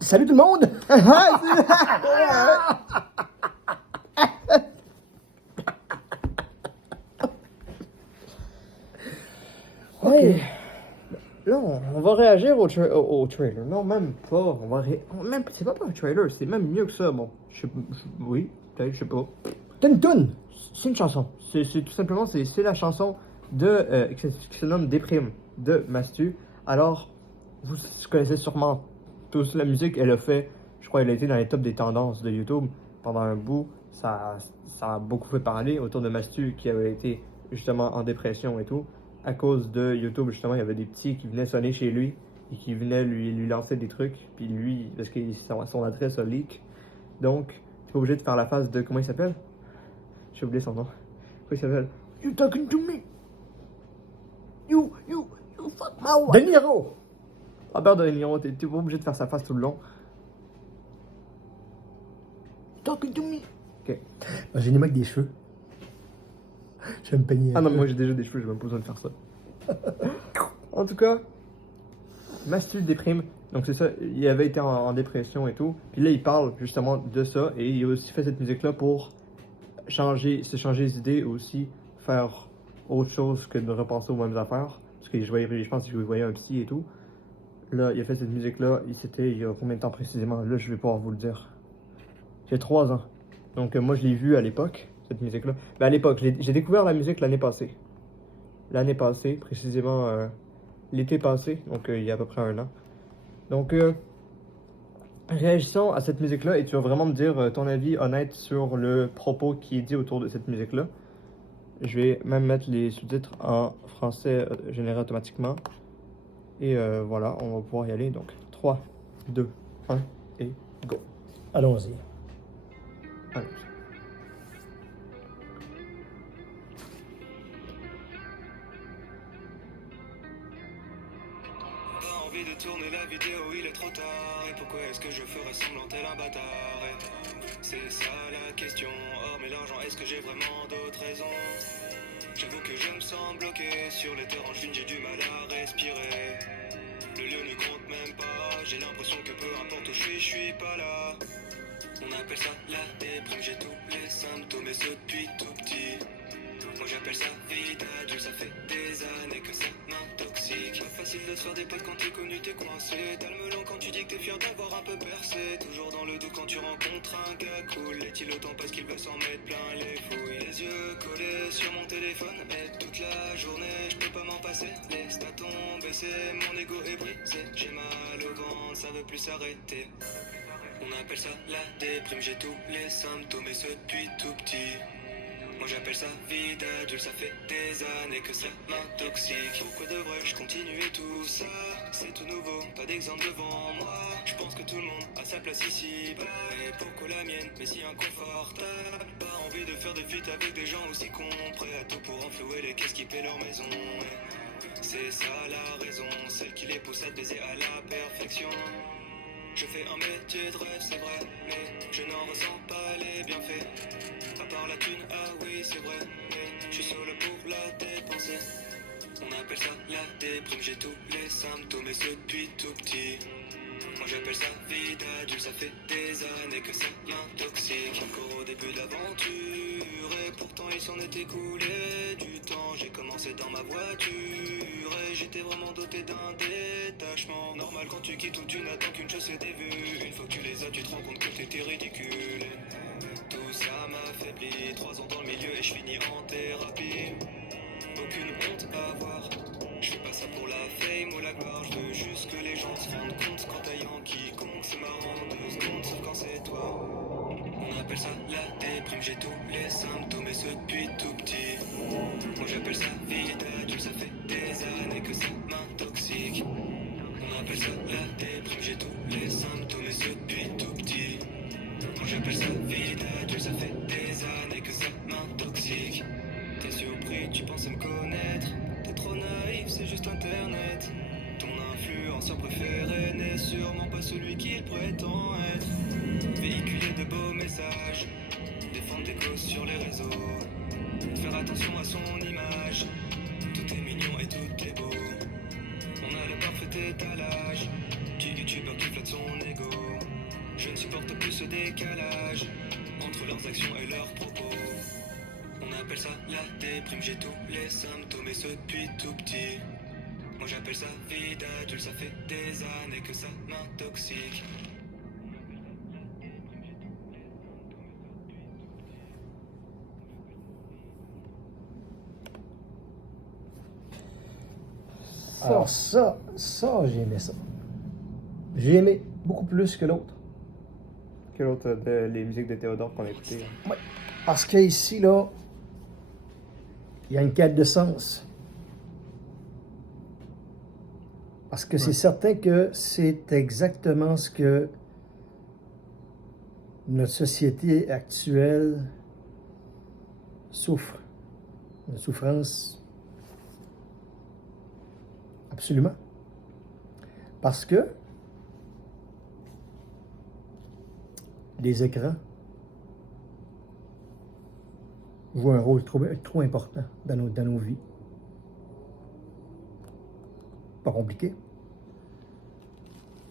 Salut tout le monde! Ok. Là, on va réagir au trailer. Non, même pas. Même, c'est pas un trailer, c'est même mieux que ça. Bon, oui, peut-être, je sais pas. C'est une toune! C'est une chanson. C'est tout simplement, c'est la chanson qui se nomme Déprime de Mastu. Alors, vous connaissez sûrement tous la musique. Elle a fait, je crois, elle a été dans les tops des tendances de YouTube pendant un bout. Ça a beaucoup fait parler autour de Mastu qui avait été justement en dépression et tout. À cause de YouTube, justement, il y avait des petits qui venaient sonner chez lui et qui venaient lui lancer des trucs. Puis lui, parce que son adresse a leak. Donc, tu pas obligé de faire la phase de. Comment il s'appelle? J'ai oublié son nom. Comment il s'appelle? You talking to me? You fuck my wife. De Niro! Robert De Niro, t'es pas obligé de faire sa face tout le long. Talking to me. Ok. J'ai une avec des cheveux. Je vais me peigner. Ah non, moi j'ai déjà des cheveux, j'ai même pas besoin de faire ça. En tout cas, Mastu déprime. Donc c'est ça, il avait été en dépression et tout. Puis là, il parle justement de ça. Et il a aussi fait cette musique-là pour se changer les idées, aussi faire autre chose que de repenser aux mêmes affaires. Parce que je pense qu'il voyait un psy et tout. Là, il a fait cette musique-là. Il y a combien de temps précisément? Là, je vais pouvoir vous le dire. J'ai 3 ans. Donc moi, je l'ai vu à l'époque, cette musique-là. Ben, à l'époque, j'ai découvert la musique l'année passée. L'année passée, précisément l'été passé. Donc il y a à peu près 1 an. Donc, réagissons à cette musique-là et tu vas vraiment me dire ton avis honnête sur le propos qui est dit autour de cette musique-là. Je vais même mettre les sous-titres en français généré automatiquement. Et voilà, on va pouvoir y aller. Donc, 3, 2, 1 et go. Allons-y. Allons. Envie de tourner la vidéo, il est trop tard. Et pourquoi est-ce que je ferais semblant tel un bâtard? C'est ça la question. Oh mais l'argent, est-ce que j'ai vraiment d'autres raisons? J'avoue que je me sens bloqué sur les terres en juin, j'ai du mal à respirer. Le lieu ne compte même pas. J'ai l'impression que peu importe où je suis pas là. On appelle ça la déprime, j'ai tous les symptômes et ce depuis tout petit. Moi j'appelle ça vie d'adulte, ça fait des années que ça m'intoxique. Pas facile de se faire des potes quand t'es connu, t'es coincé. T'as le melon quand tu dis que t'es fier d'avoir un peu percé. Toujours dans le doute quand tu rencontres un gars cool. Est-il autant parce qu'il va s'en mettre plein les fouilles? Les yeux collés sur mon téléphone et toute la journée je peux pas m'en passer. Les stats ont baissé, mon ego est brisé. J'ai mal au ventre, ça veut plus s'arrêter. On appelle ça la déprime, j'ai tous les symptômes et ce depuis tout petit. Moi j'appelle ça vie d'adulte, ça fait des années que ça m'intoxique. Pourquoi devrais-je continuer tout ça? C'est tout nouveau, pas d'exemple devant moi. Je pense que tout le monde a sa place ici. Bah, et pourquoi la mienne, mais si inconfortable? Pas envie de faire des feats avec des gens aussi cons, prêts à tout pour enflouer les caisses qui paient leur maison. C'est ça la raison, celle qui les pousse à baiser à la perfection. Je fais un métier de rêve, c'est vrai, mais je n'en ressens pas les bienfaits. À part la thune, ah oui, c'est vrai, mais je suis solo pour la dépenser. On appelle ça la déprime, j'ai tous les symptômes et ce depuis tout petit. Moi j'appelle ça vie d'adulte, ça fait des années que ça m'intoxique. Encore au début de l'aventure, et pourtant il s'en est écoulé du temps. J'ai commencé dans ma voiture, et j'étais vraiment doté d'un détachement. Normal quand tu quittes ou tu n'attends qu'une chose, c'est des vues. Une fois que tu les as, tu te rends compte que t'étais ridicule. Tout ça m'affaiblit, 3 ans dans le milieu et je finis en thérapie. Aucune honte à avoir, je fais pas ça pour la fame ou la gloire. Je veux juste que les gens se rendent compte quand t'as quiconque. C'est marrant 2 secondes, sauf quand c'est toi. On appelle ça la déprime, j'ai tous les symptômes et ce depuis tout petit. Moi j'appelle ça vie d'adulte, ça fait des années que ça m'intoxique. On appelle ça la déprime, j'ai tous les symptômes et ce depuis tout petit. Moi j'appelle ça vie d'adulte, ça fait des années que ça m'intoxique. T'es surpris, tu pensais me connaître. T'es trop naïf, c'est juste internet. Ton influenceur préféré n'est sûrement pas celui qu'il prétend être. Véhiculer de beaux messages, défendre des causes sur les réseaux, faire attention à son image. Tout est mignon et tout est beau. On a le parfait étalage du youtubeur qui flatte son ego. décalage entre leurs actions et leurs propos. On appelle ça la déprime, j'ai tous les symptômes et ce depuis tout petit. Moi j'appelle ça vie d'adulte, ça fait des années que ça m'intoxique. Alors ça, j'ai aimé ça. J'ai aimé beaucoup plus que l'autre. Quelle autre les musiques de Théodore qu'on a écoutées? Ouais. Parce qu'ici, là, il y a une quête de sens. Parce que c'est certain que c'est exactement ce que notre société actuelle souffre. Une souffrance absolument. Parce que les écrans jouent un rôle trop important dans nos vies. Pas compliqué.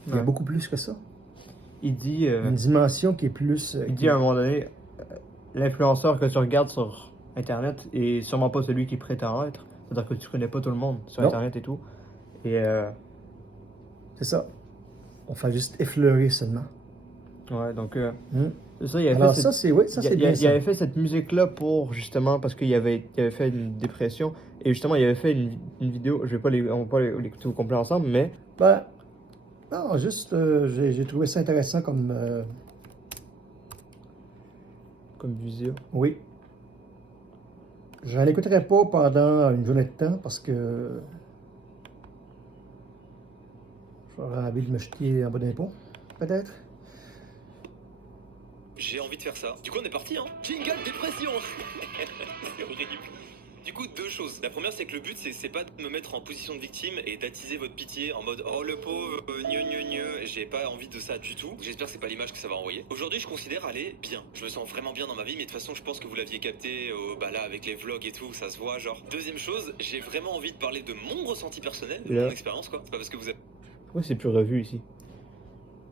Il y a Ouais. beaucoup plus que ça. Il dit, Une dimension qui est plus... il dit à un moment donné, l'influenceur que tu regardes sur Internet est sûrement pas celui qui prétend être. C'est-à-dire que tu connais pas tout le monde sur Non. Internet et tout. Et C'est ça. On fait juste effleurer seulement. ouais, donc Hmm. c'est ça, il avait Alors fait ça, c'est... Oui, ça, c'est bien il ça. avait fait cette musique-là pour justement parce qu'il avait fait une dépression et justement il avait fait une vidéo. Je vais pas on va pas l'écouter au complet ensemble, mais Ben, non, juste, j'ai trouvé ça intéressant comme... comme visio. oui. Je n'en écouterai pas pendant une journée de temps parce que j'aurais envie de me jeter en bas d'un pont, peut-être. J'ai envie de faire ça. Du coup, on est parti, hein. Jingle dépression. C'est horrible. Du coup, deux choses. La première, c'est que le but, c'est pas de me mettre en position de victime et d'attiser votre pitié en mode oh le pauvre, gneu. J'ai pas envie de ça du tout. J'espère que c'est pas l'image que ça va envoyer. Aujourd'hui, je considère aller bien. Je me sens vraiment bien dans ma vie, mais de toute façon, je pense que vous l'aviez capté, bah là, avec les vlogs et tout, ça se voit, genre. Deuxième chose, j'ai vraiment envie de parler de mon ressenti personnel, de Là. mon expérience, quoi. C'est pas parce que vous êtes Pourquoi c'est plus revu ici?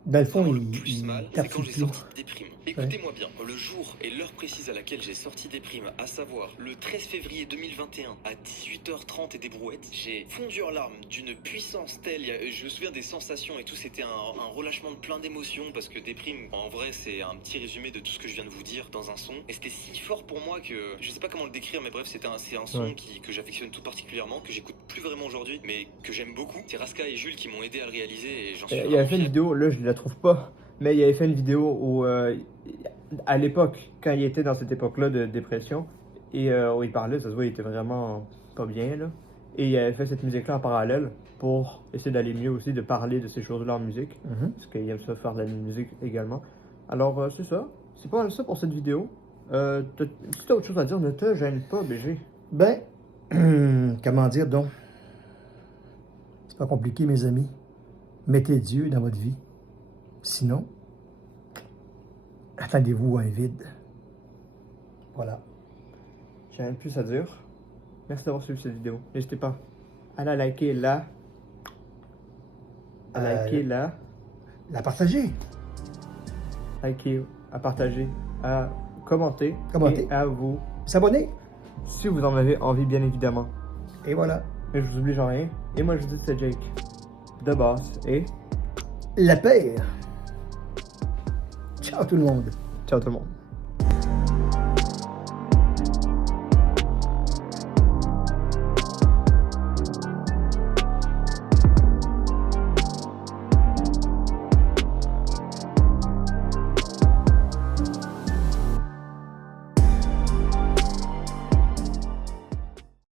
Dans le fond, le il plus mal, c'est tape quand sur j'ai le clou. sorti Déprime. Écoutez-moi bien, le jour et l'heure précise à laquelle j'ai sorti Déprime, à savoir le 13 février 2021 à 18h30 et des brouettes, j'ai fondu en larmes d'une puissance telle, je me souviens des sensations et tout, c'était un relâchement de plein d'émotions parce que Déprime, en vrai, c'est un petit résumé de tout ce que je viens de vous dire dans un son. Et c'était si fort pour moi que je sais pas comment le décrire, mais bref, c'est un son Ouais. que j'affectionne tout particulièrement, que j'écoute plus vraiment aujourd'hui, mais que j'aime beaucoup. C'est Raska et Jules qui m'ont aidé à le réaliser et j'en suis Il vraiment avait fait une fier. vidéo, là je la trouve pas, mais il avait fait une vidéo où, à l'époque, quand il était dans cette époque-là de dépression, et où il parlait, ça se voit, il était vraiment pas bien, là. Et il avait fait cette musique-là en parallèle pour essayer d'aller mieux aussi, de parler de ces choses-là en musique, Mhm. parce qu'il aime ça faire de la musique également. Alors, c'est ça. C'est pas mal ça pour cette vidéo. Si t'as autre chose à dire, ne te gêne pas, BG. Ben, comment dire donc? C'est pas compliqué, mes amis. Mettez Dieu dans votre vie. Sinon, attendez-vous à un vide. Voilà. J'ai rien de plus à dire. Merci d'avoir suivi cette vidéo. N'hésitez pas à la liker là. À liker là. La partager. Liker, à partager, à commenter. Commenter. Et à vous, S'abonner. si vous en avez envie, bien évidemment. Et voilà. Mais je vous oblige en rien. Et moi, je vous dis c'est Jake, The Boss, et La paix. Ciao tout le monde. ciao tout le monde.